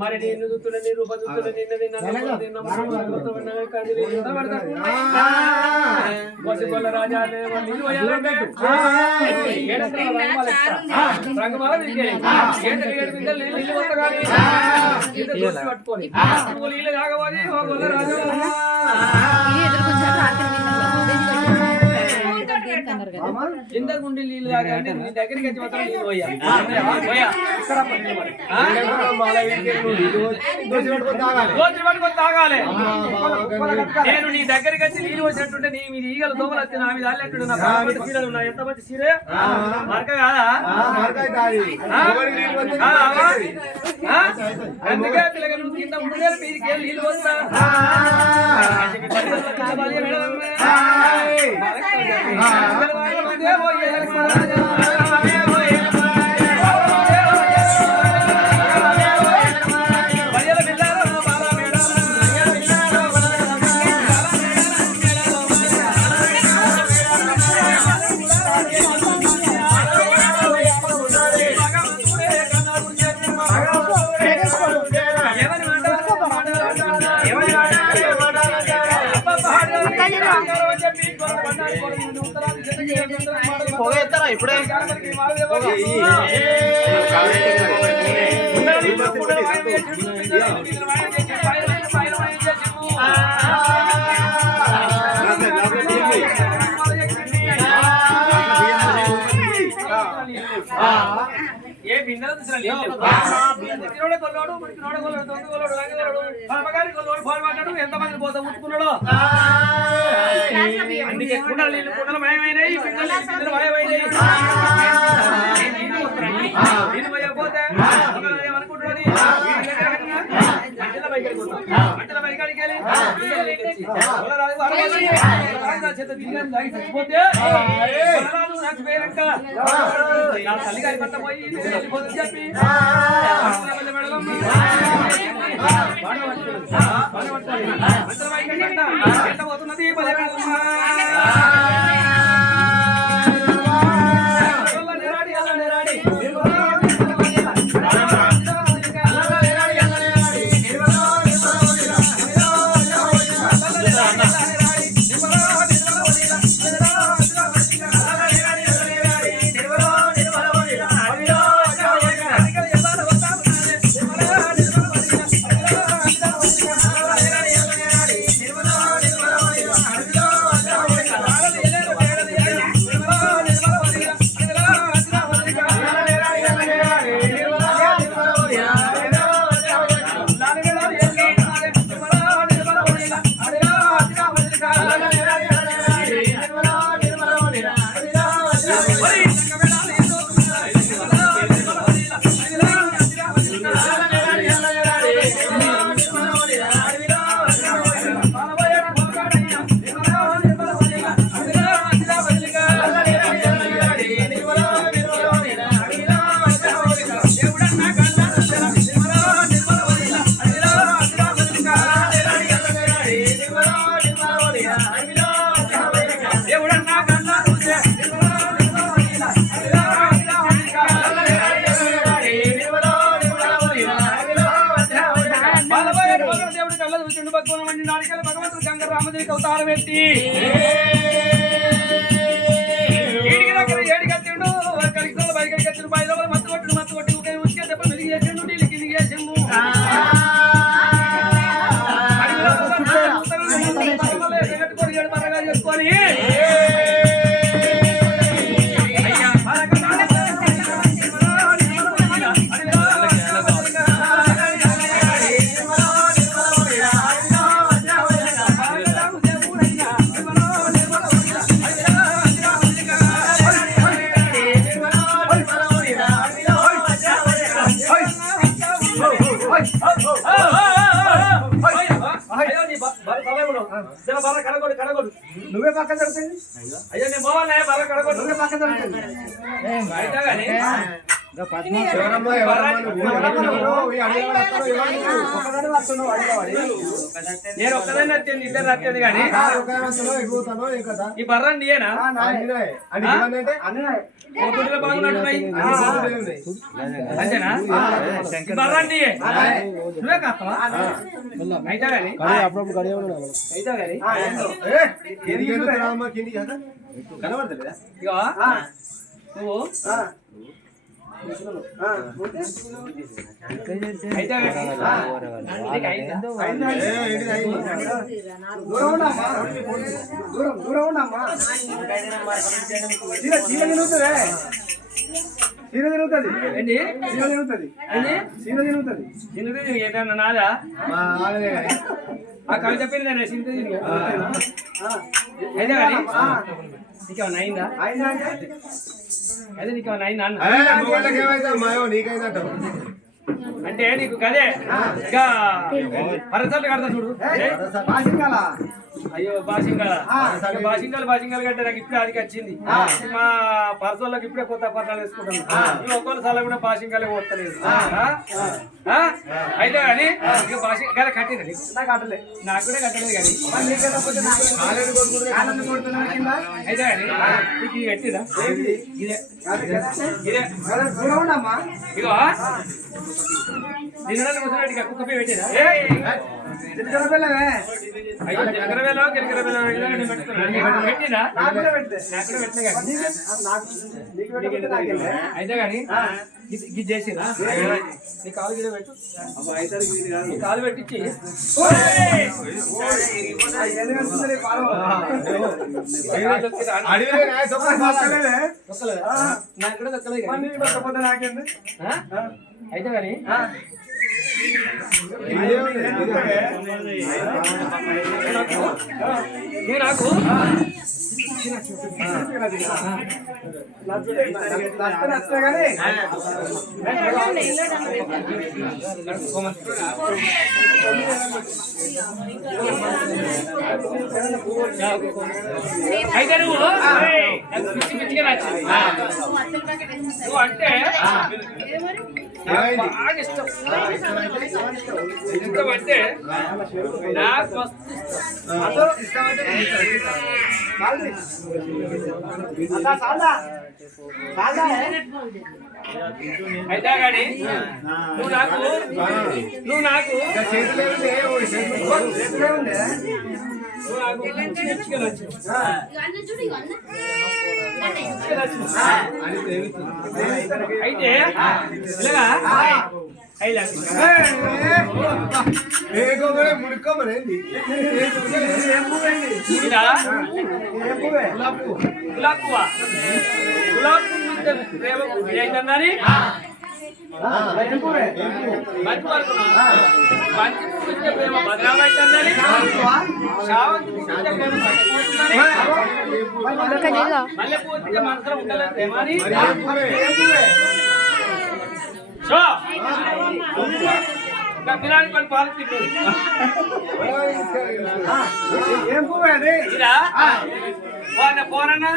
మరి నిన్ను చూస్తుండే నీ రూపం చూస్తుండే నిన్న రాజా పట్టుకొని నీళ్ళు కాకపోతే రాజా ఇంతకు ముందు నీళ్ళు తాగాలంటే నీ దగ్గరికి వచ్చి మాత్రం నీళ్ళు పోయాలి. నేను నీ దగ్గరికి వచ్చి నీళ్ళు వచ్చినట్టుంటే నీ మీద ఈగలు దోమలు వచ్చి నా మీద అల్లెట్టు నా చీరలు ఉన్నాయి. ఎంత మంచి చీరే మరక కాదా? అందుకే పిల్లగా నువ్వు కింద ముందే మీదికి వెళ్ళి నీళ్ళు వస్తా ఇప్పుడే ఏ భిన్నలు కొల్లాడు కొల్లాడు ఎంతమంది పోతా ముట్టుకున్నాడు. అందుకే కుండలు నీళ్ళు కుండలు మయమైనాయి, పిండలు మయమైనాయి. నేను పోయకపోతే ఏమనుకుంటున్నది మంటల బయకాడికి వెళ్ళి చచ్చిపోతే నాకు పేరంక నా తల్లిగారి పట్ట పోయి వెళ్ళిపోతుంది చెప్పి మంటల బయకాడి ఎంత పోతున్నది రామదేవికి అవతారం ఎత్తి ఏడికి దగ్గర ఏడికి వచ్చిండు కలిగి బయటకి వచ్చిండు బయట మత్తు కొట్టి ఉచికే దెబ్బ మెలిగి చేసిండు నీళ్ళు కింది చేసిండు కట్టుకొని 7 మరగా చేసుకొని అయ్యా నువ్వే పక్క జరుగుతుంది. అయ్యో నేను పోవాలా బర్ర కడగొట్టు నువ్వే పక్క జరుగుతుంది. బయట కానీ నేను ఒక్కదాన్ని వచ్చింది ఇద్దరు వచ్చింది కానీ ఈ బర్ర నీయేనా పోతుడిలో బాగున్నట్టున్నాయి అంతేనా ఈ బర్ర నీయే నువ్వే కాస్తావా అయితే కానీ అయితే కానీ కనబడతలేదా ఇగో నువ్వు అయితే దూరం ఉండమ్మా చీర తిరుగుతుంది చీర తిరుగుతుంది ఏంటి చీర తిరుగుతుంది చీర తిరుగుతుంది సింధు ఏదన్నా నాదా ఆ కవిత పేరు నేను సింధు అయితే కానీ నీకేమన్నా అయిందా అదే నీకేమన్నా అయిందా అన్న అంటే నీకు కదే ఇక పరసలు కడతా చూడు అయ్యో బాసింగాలు కంటే నాకు ఇప్పుడే అది వచ్చింది మా పరసోళ్ళకి ఇప్పుడే కొత్త పర్ణాలు వేసుకుంటాను ఈ ఒక్కరు సార్లు కూడా బాసింగాలే పోతలేదు అయితే కానీ ఇక బాసింగాల కట్టింది నాకు కట్టలే నాకు కూడా కట్టలేదు కానీ అయితే కానీ నీకు ఇది కట్టిదా ఇదే ఇదే ఇగో నిన్న ముసలికి కుక్క పోయి పెట్టేదా అయ్యో గిరగిరబెల్లో పెట్టినా అయితే కానీ ఇది చేసిరా నీ కాలు గిడ పెట్టు నీ కాలు పెట్టించి నాకు కూడా దక్కలేదు నాకేంది అయితే కానీ నాకు అయితే నువ్వు పిచ్చి పిచ్చిగా నచ్చింది నువ్వు అంటే బాగా ఇష్టం ఇష్టం అంటే నాకు ఇష్టం అయితే కానీ నువ్వు నాకు అయితే ఇలాగా గులాబ్ పువ్వు ప్రేమ ఏంటన్నాని బంతి పువ్వు ప్రేమ బదనామైతుందని మల్లె పువ్వు మనసులో ఉండాలని పిల్లానికి వాళ్ళు పాలు తింటారు పోరన్నా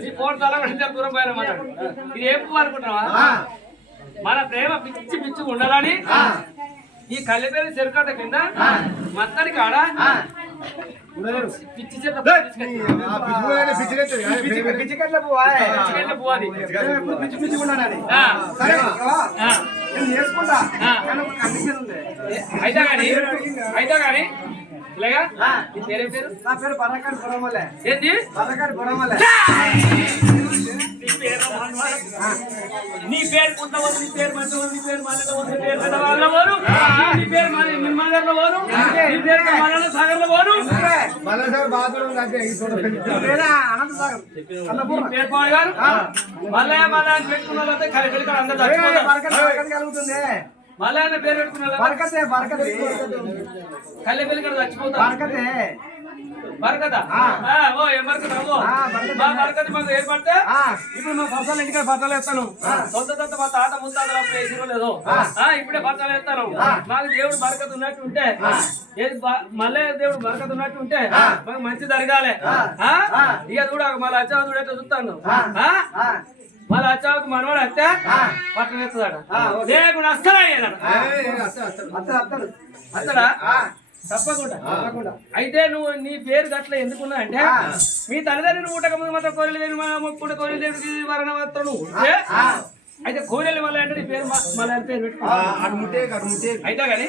ఈ పోరు తల దూరం పోయిన మాట ఇది ఏం పువ్వు అనుకుంటున్నావా మన ప్రేమ పిచ్చి పిచ్చి ఉండాలని ఈ కళ్ళెపేరు చెరుకట్ట కింద మత్తడి కాడ పిచ్చి చెట్ల పువ్వు అది అయితే కానీ ఇలాగా పేరు నా పేరు బర్రకాడి పొరమలే ఏంటి బర్రకాడి పొరమలే నీ పేరు కొంతమంది నీ పేరు మంచివాళ్ళు నీ పేరు మల్లె పేరు పెద్దవాళ్ళ పోను నీ పేరు మల్లెలో పోను నీ పేరు మల్లెల సాగర్లో పోను పేరు పాడు గారు మల్లయ్య మల్ల అని పెట్టుకున్న వాళ్ళంతా కలిపి అందరూ కలుగుతుంది మళ్ళా ఆయన పేరు పెట్టుకున్నా కళ్ళ పెళ్లి కూడా చచ్చిపోతా బరకత ఓ ఏ బరకత మా బరకత మాకు ఏర్పడితే ఇప్పుడు మా పర్సలు ఇంటికి పట్టాలు వేస్తాను సొంత మా తాత ముత్తాతలు అప్పుడు వేసిరో లేదో ఇప్పుడే పట్టాలు వేస్తాను మాకు దేవుడు బరకత ఉన్నట్టు ఉంటే ఏది మళ్ళీ దేవుడు బరకత ఉన్నట్టు ఉంటే మాకు మంచి జరగాలి ఇక చూడ మళ్ళీ అచ్చా చూడేట చూస్తాను మళ్ళీ అచ్చాకు మనవాడు అత్తే పట్టణ ఎత్తాడ లేకుండా అస్సలు అయ్యాడు అత్తడా తప్పకుండా అయితే నువ్వు నీ పేరు గట్ల ఎందుకున్నా అంటే మీ తల్లిదండ్రులు ఊటకముందు మాత్రం కోరలేని మొక్కుడు కోరలేని వరణవత్త నువ్వు అయితే కోరెల్లి మళ్ళీ అంటే నీ పేరు మళ్ళీ పేరు పెట్టుకో అయితే కానీ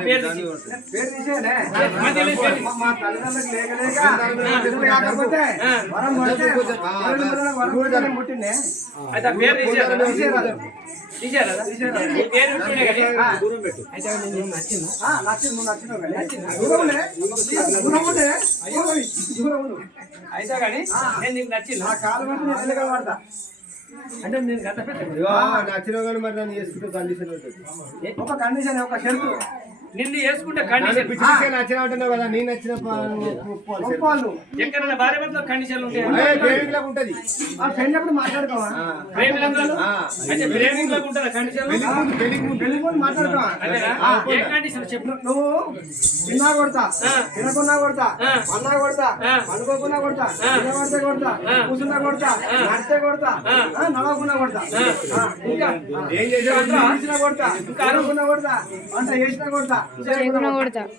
పేరు అయితే పేరు తీసేరా పేరు అయితే కానీ నేను నీకు నచ్చింది అంటే నేను నచ్చిన కానీ మరి నన్ను చేసుకుంటే కండిషన్ ఉంటుంది ఒక కండిషన్ ఒక షరతు నిన్ను వేసుకుంటే కండిషన్ నచ్చిన అంటున్నావు కదా నేను నచ్చిన ఎక్కడైనా భార్య భర్తలో కండిషన్లు ఉంటాయి ఉంటది ఆ ఫ్రెండ్ అప్పుడు మాట్లాడుకోవా అయితే ప్రేమికులకు ఉంటుందా కండిషన్ మాట్లాడుకోవా ఏ కండిషన్ చెప్పు నువ్వు తిన్నా కొడతా తినకున్నా కొడతా అన్నా కొడతా అనుకోకున్నా కొడతా నిలబడితే కొడతా కూర్చున్నా కొడతా నడితే కొడతా నడవకున్నా కొడతా ఇంకా ఏం చేసినా కొడతా ఇంకా అనుకున్నా కొడతా వంట చేసినా కొడతా కొడతా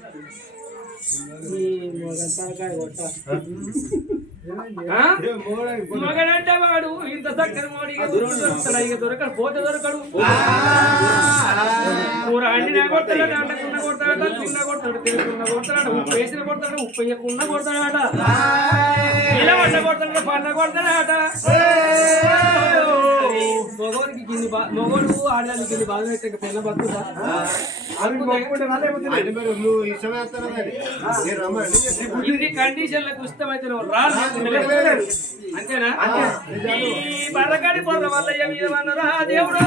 మగడంటే వాడు ఇంత చక్కని మోడీ దొరకడు పోతే దొరకడు కూర అండినా కొడతాడు అంటకుండా కొడతాడట తిన్న కొడతాడు తినకుండా కొడతాడట ఉప్పు వేసిన కొడతాడు ఉప్పు వేయకుండా కొడతాడట ఇలా వంట కొడతాడు పండ కొడతాడట మగవానికి గిన్ని మగవాడు ఆడడానికి గిన్ని బాధ అయితే పెళ్ళ బతుకుతా ఇది కండిషన్లకు ఇష్టమైతే రాదు అంతేనా ఈ బర్రకాడి పొర్ర వల్ల ఏమన్నారా దేవుడు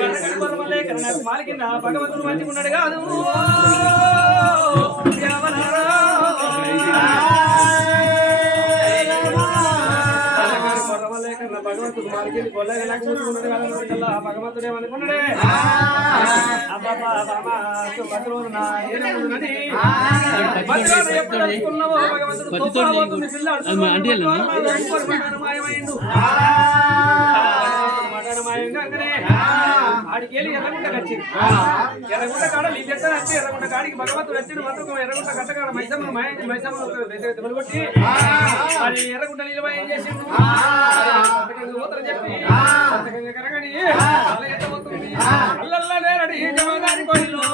బర్రకాడి పొర్ర వల్ల ఇక్కడ నాకు మాలికింద భగవంతుడు మంచిగా ఉన్నాడు కాదు భగవంతుడు మాలికి గొల్లగా నాకు చూసుకున్నాడు కదా భగవంతుడు ఏమనుకున్నాడే ఆడికి వెళ్ళి ఎర్రగుంట వచ్చింది ఎర్రగుంట కాడ నీకు ఎక్కడ వచ్చి ఎర్రగుంట కాడికి భగవంతుడు వచ్చింది మాత్రం ఎర్రగుంట కట్టకాడ మైసమ్మ మైసమ్మ కొట్టి అది ఎర్రగుంట నీళ్ళు ఏం చేసిండు చెప్పి కరగడి అల్లల్లనే రెడీ జమదారి కోయిలో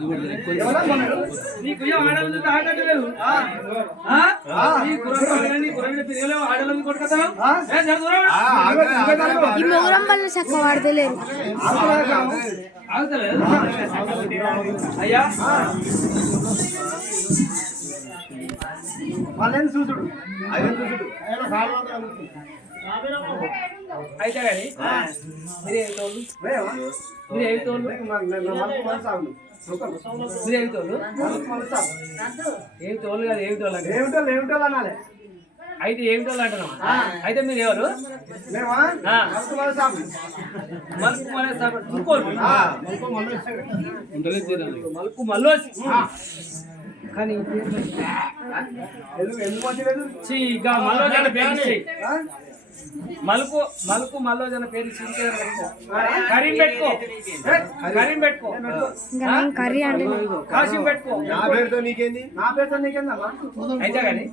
ఎవరో కొన్నాడు? నీకు ఏం ఆడలు ఆడలేదు నీ కుర్రని పిల్లలు ఆడలను కొట్టుకుంటావు ఈ మొగరం వల్ల చక్క వాడతలేరు. ఆగుతలేదు అయ్యా వాళ్ళేం చూసుడు అయితే కానీ మీరేమి తోళ్ళు మీరేమి తోళ్ళు మీరేమి తోళ్ళు ఏమి తోళ్ళు కాదు ఏమి తోళ్ళు అంటే ఏమిటో అనాలి. అయితే ఏమి తోళ్ళు అంటున్నాం. అయితే మీరు ఎవరు మేమా మలుపు మళ్ళీ మలుపు మల్లోసి కానీ ఎందుకు వచ్చలేదు? మల్లోజన పేరు మలుపు మలుపు మల్లోజన పేరు కరీం పెట్టుకో కరీం పెట్టుకో కర్రీ అంటే కాశీం పెట్టుకో. నా పేరుతో నీకేంది? నా పేరుతో నీకేందమ్మా? అయితే కానీ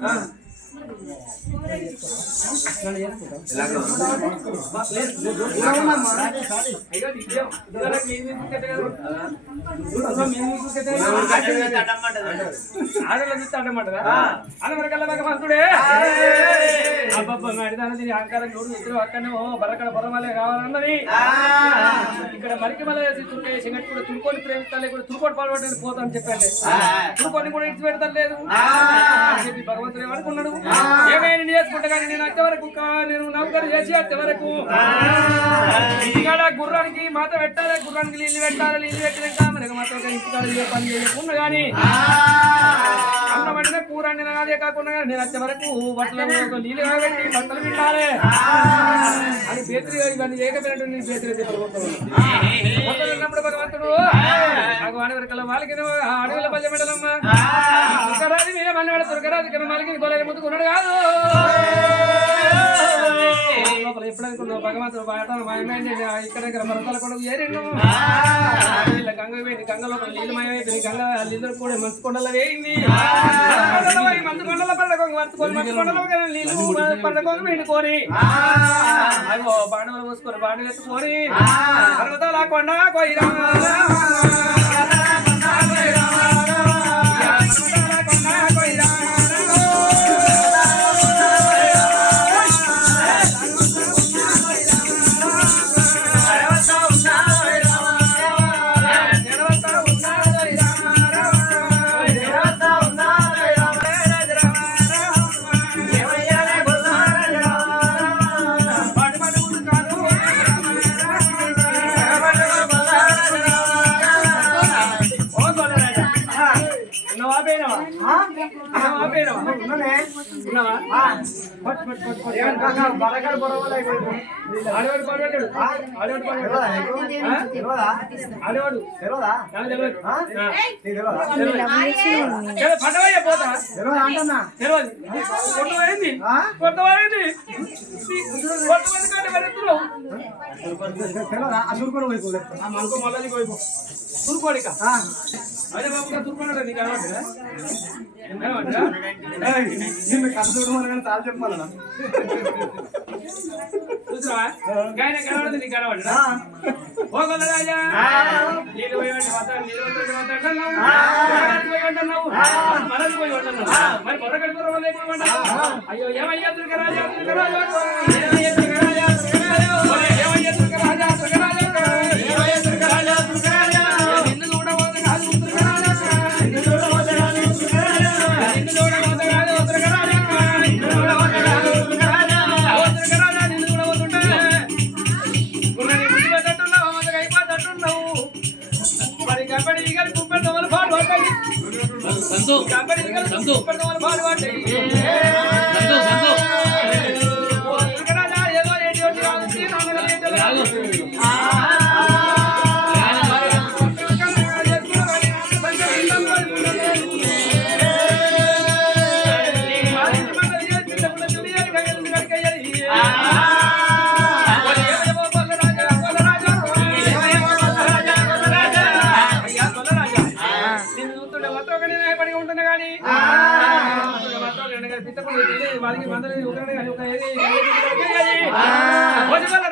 ఆడలో చూస్తే అడ్డమంటారా అనవరకల్లా భగవంతుడే అబ్బబ్బా అడిదానది అహంకారం చూడు ఇద్దరు అక్కడనే బరకడ బొరమలే కావాలన్నది ఇక్కడ మరికి మళ్ళీ తుర్కేసి కూడా తురుకోని ప్రేమిస్తాలే కూడా తురుకోటి పాల్పడడానికి పోతాను చెప్పండి తురుకోని కూడా ఇచ్చి పెడతాను లేదు అని చెప్పి భగవంతుడు ఏమనుకున్నాడు ఏమైనా చేసుకుంటా కానీ నేను వచ్చే వరకు నేను నౌకరు చేసి వచ్చే వరకు ఇంటికాడ గుర్రానికి మాత పెట్టాలి గుర్రానికి నీళ్ళు పెట్టాలి నీళ్ళు పెట్టినాక మనకి మాత్రం ఇంటికాడ పని చేయకుండా కానీ అన్న వండిన కూర వండిన అదే కాకుండా నేను వచ్చే వరకు బట్టలు నీళ్ళు కాబట్టి బట్టలు పెట్టాలి అని బేతులు ఇవన్నీ ఏకమైనట్టు నేను బేతులు చెప్పినప్పుడు భగవంతుడు నాకు అడవరకల్లా వాళ్ళకి అడవుల పల్లె పెట్టదమ్మా తురకరాజు మీద మన్నవాడు తురకరాజు కింద మలికి గొలగ ముందుకున్నాడు కాదు లోపల ఎప్పుడనుకున్నావు భగవంతుడు పాటలు మాయమైంది ఇక్కడ దగ్గర మరతల కొడుకు ఏరిండు గంగ పోయింది గంగ లోపల నీళ్ళు మాయమైపోయింది గంగ నీళ్ళు కూడా మంచు కొండలో వేయింది మంచు కొండల పండుగ మర్చుకొని మంచు కొండలో నీళ్ళు పండుగ వేడుకొని అగో బాండవలు పోసుకొని బాండలు ఎత్తుకొని పర్వతాల కొండ కొయ్యరా తురుకోడిక అదే బాబు తురుకోడా నీకు అనవట్లేదా నిన్ను కథ చూడమని కానీ చాలా చెప్పాలన్నా చూసావా గాయన కనబడదు నీకు కనబడదా పోగల రాజా నీళ్ళు పోయి అంటున్నావు మనది పోయి అంటున్నావు మరి బొర్ర కడుపురం లేకుండా అయ్యో ఏమయ్యా దుర్గరాజా దుర్గరాజా ఏమయ్యా దుర్గరాజా ఏమయ్యా దుర్గరాజా దుర్గరాజా ఏమయ్యా దుర్గరాజా దుర్గరాజా నిన్ను చూడబోతే కాదు దుర్గరాజా నిన్ను చూడబోతే కాదు దుర్గరాజా నిన్ను చూడబోతే కాదు దుర్గరాజా నిన్ను చూడబోతే కాదు దుర్గరాజా ఓ దుర్గరాజా నిన్ను చూడబోతుంటే గుర్రని గుడి పెట్టట్టున్నావు మొదలు అయిపోతట్టున్నావు మరి కబడ్డీ ఈగలు కుప్పెడతామని పాడు పడ్డాయి కబడ్డీ ఈగలు కుప్పెడతామని పాడు పడ్డాయి దుర్గరాజా ఏదో ఏంటి రాదు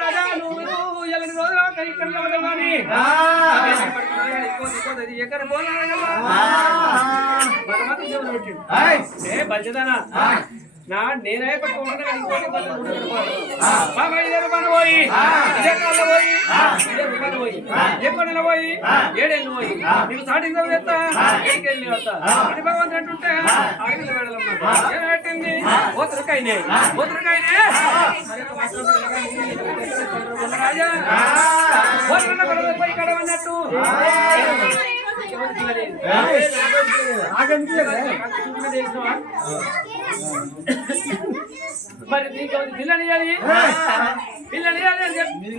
రాజా నువ్వు ఎలాంటి రోజు ఇక్కడ కానీ ఎక్కడ ఏ బలిదానా నా నేనే పట్టుకుంటే ఇంకోటి పోయి పోయి ఎక్కడ పోయి ఏడేళ్ళు పోయి నీకు స్టార్టింగ్ చెప్తా ఏడుకెళ్ళి వస్తా అని భగవంతుడు అంటుంటే అడగలు వెళ్ళమ్మా పెట్టింది ఓతురకాయనే రాజా పోయి కడవన్నట్టు మరి నీకు పిల్లని పిల్లని అని చెప్పి